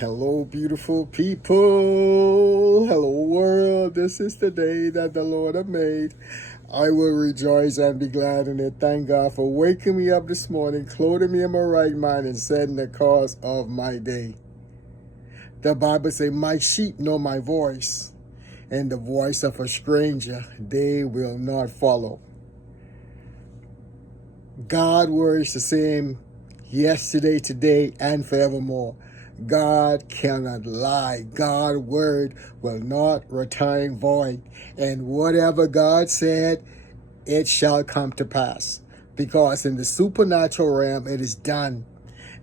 Hello, beautiful people. Hello, world. This is the day that the Lord has made. I will rejoice and be glad in it. Thank God for waking me up this morning, clothing me in my right mind, and setting the course of my day. The Bible says, "My sheep know my voice, and the voice of a stranger they will not follow." God's word is the same yesterday, today, and forevermore. God cannot lie. God's word will not return void. And whatever God said, it shall come to pass. Because in the supernatural realm, it is done.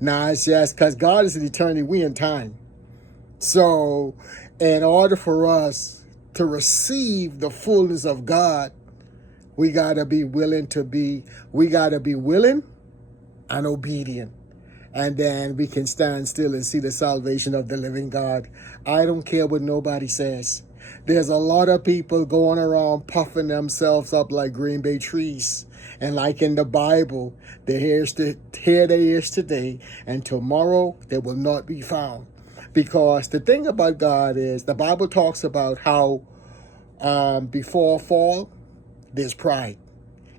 Now it's just because God is in eternity, we in time. So in order for us to receive the fullness of God, we got to be willing and obedient. And then we can stand still and see the salvation of the living God. I don't care what nobody says. There's a lot of people going around puffing themselves up like Green Bay trees. And like in the Bible, here they is today, and tomorrow they will not be found. Because the thing about God is, the Bible talks about how before fall, there's pride.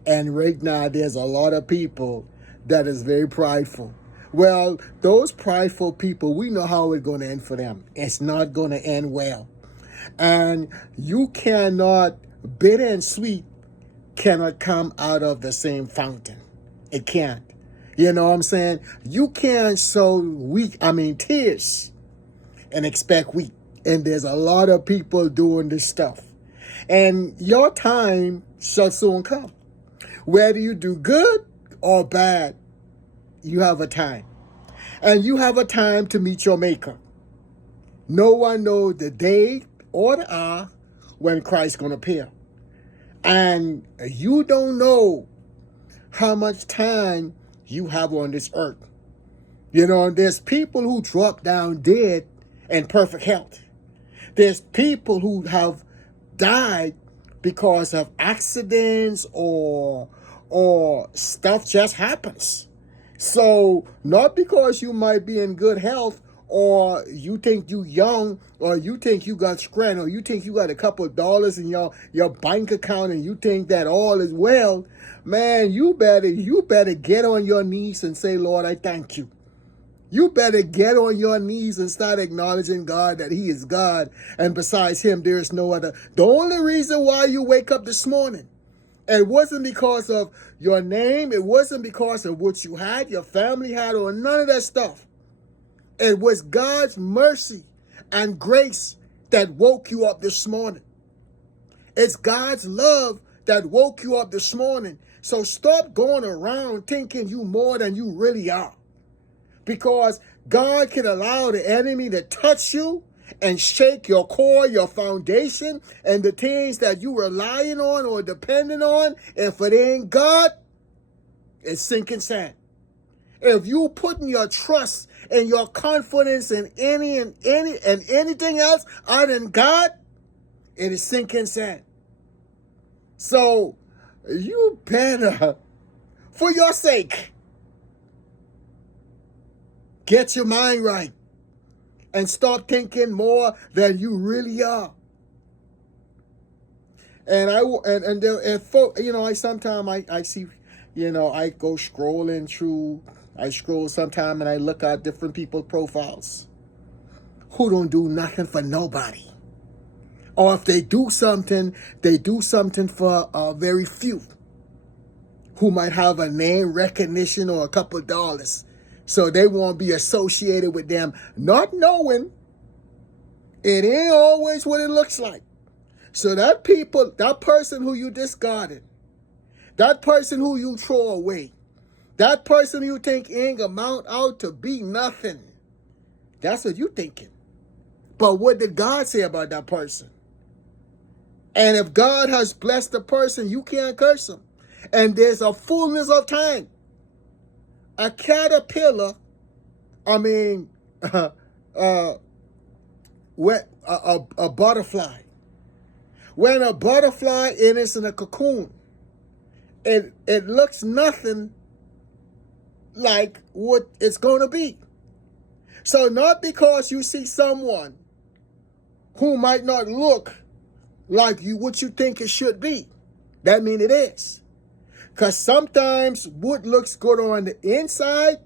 And right now, there's a lot of people that is very prideful. Well, those prideful people, we know how it's going to end for them. It's not going to end well. And you cannot, bitter and sweet cannot come out of the same fountain. It can't. You know what I'm saying? You can't sow tears and expect wheat. And there's a lot of people doing this stuff. And your time shall soon come. Whether you do good or bad, you have a time. And you have a time to meet your maker. No one knows the day or the hour when Christ's going to appear. And you don't know how much time you have on this earth. You know, there's people who drop down dead in perfect health. There's people who have died because of accidents or stuff just happens. So not because you might be in good health, or you think you young, or you think you got strength, or you think you got a couple of dollars in your bank account, and you think that all is well, man, you better get on your knees and say, Lord, I thank you. You better get on your knees and start acknowledging God that He is God, and besides Him, there is no other. The only reason why you wake up this morning, it wasn't because of your name, it wasn't because of what you had, your family had, or none of that stuff. It was God's mercy and grace that woke you up this morning. It's God's love that woke you up this morning. So stop going around thinking you more than you really are. Because God can allow the enemy to touch you and shake your core, your foundation, and the things that you relying on or depending on. If it ain't God, it's sinking sand. If you putting your trust and your confidence in anything else other than God, it is sinking sand. So you better, for your sake, get your mind right and stop thinking more than you really are. And I sometimes I see, I go scrolling through. I scroll sometime and I look at different people's profiles who don't do nothing for nobody. Or if they do something for very few who might have a name recognition or a couple of dollars. So they won't be associated with them, not knowing it ain't always what it looks like. So that person who you discarded, that person who you throw away, that person you think ain't amount out to be nothing, that's what you thinking. But what did God say about that person? And if God has blessed the person, you can't curse him. And there's a fullness of time. A caterpillar, a butterfly. When a butterfly is in a cocoon, it looks nothing like what it's going to be. So not because you see someone who might not look like you what you think it should be, that mean it is. Because sometimes what looks good on the inside,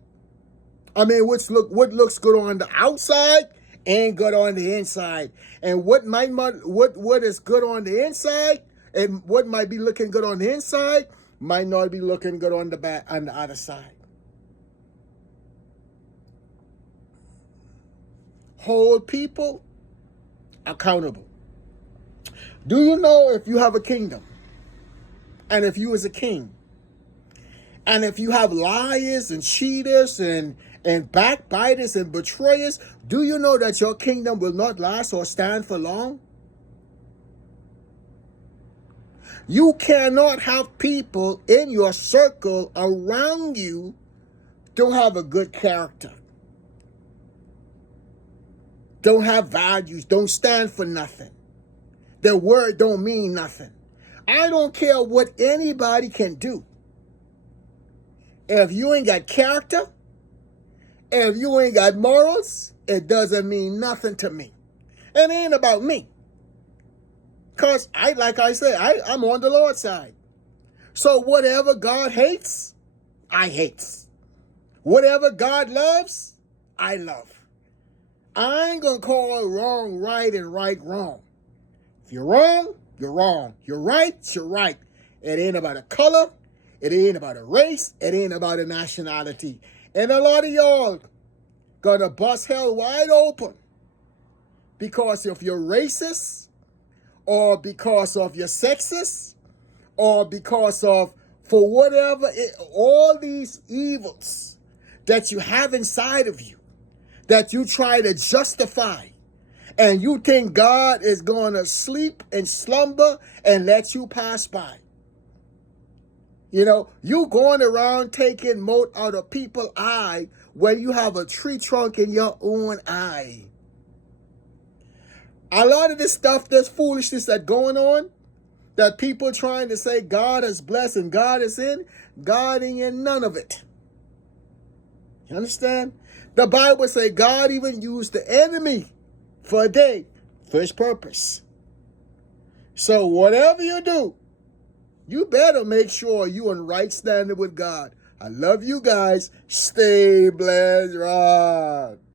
what looks good on the outside ain't good on the inside. And what is good on the inside and what might be looking good on the inside might not be looking good on the other side. Hold people accountable. Do you know if you have a kingdom and if you is a king and if you have liars and cheaters and backbiters and betrayers, do you know that your kingdom will not last or stand for long? You cannot have people in your circle around you don't have a good character, don't have values, don't stand for nothing. Their word don't mean nothing. I don't care what anybody can do. If you ain't got character, if you ain't got morals, it doesn't mean nothing to me. It ain't about me. Because like I said, I'm on the Lord's side. So whatever God hates, I hate. Whatever God loves, I love. I ain't going to call wrong right and right wrong. If you're wrong, you're wrong. You're right, you're right. It ain't about a color. It ain't about a race. It ain't about a nationality. And a lot of y'all gonna bust hell wide open because of your racist or because of your sexist or because of, for whatever, all these evils that you have inside of you that you try to justify. And you think God is going to sleep and slumber and let you pass by. You know, you going around taking mote out of people's eye when you have a tree trunk in your own eye. A lot of this stuff, this foolishness that's going on, that people trying to say God is blessed and God is in, God ain't in none of it. You understand? The Bible say God even used the enemy for a day, for his purpose. So whatever you do, you better make sure you're in right standing with God. I love you guys. Stay blessed, Rod.